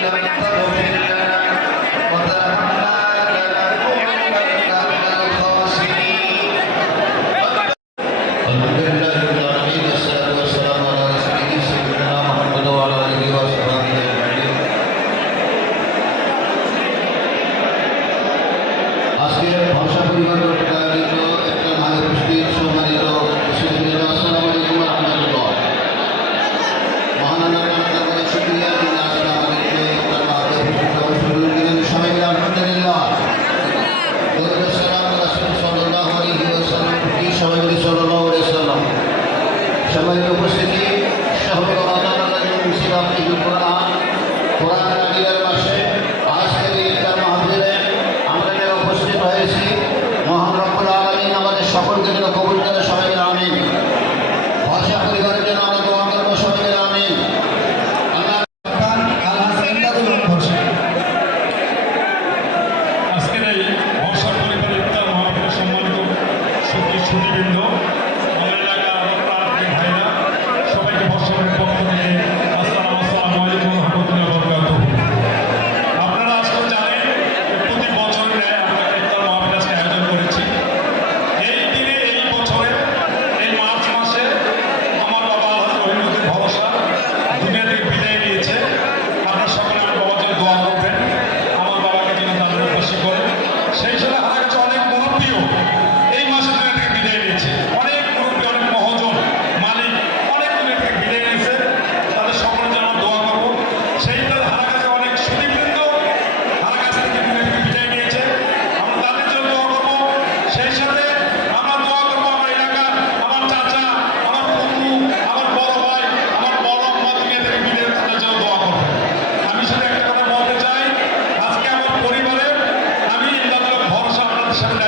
Thank you. সবাইকে উপস্থিত সেই সাথে আমরা দোয়া করব আমার এলাকার, আমার চাচা, আমার কুকু আমার বড় ভাই, আমার বড় মাধ্যমে মিলে তাদের জন্য দোয়া করব আমি শুধু একটা কথা বলতে চাই, আজকে আমার পরিবারের, আমি ইন্দাদের ভরসা আপনাদের সামনে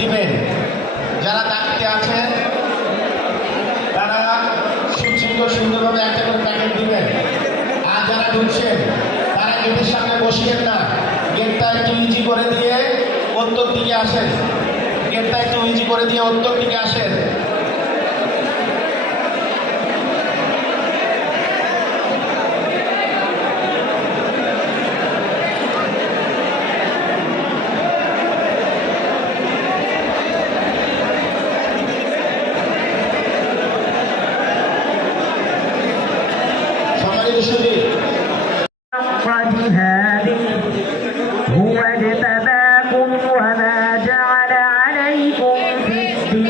দিবেন যারা দাঁড়িয়ে আছেন, তারা সুন্দর সুন্দরভাবে একটা করে প্যাকেট দিবেন। আর যারা ঢুকছেন, তারা গেটের সামনে বসিয়েন না। গেটটা একটু ইঞ্জি করে দিয়ে উত্তর দিকে আসেন। গেটটা একটু ইঞ্জি করে দিয়ে উত্তর দিকে আসেন। Friday had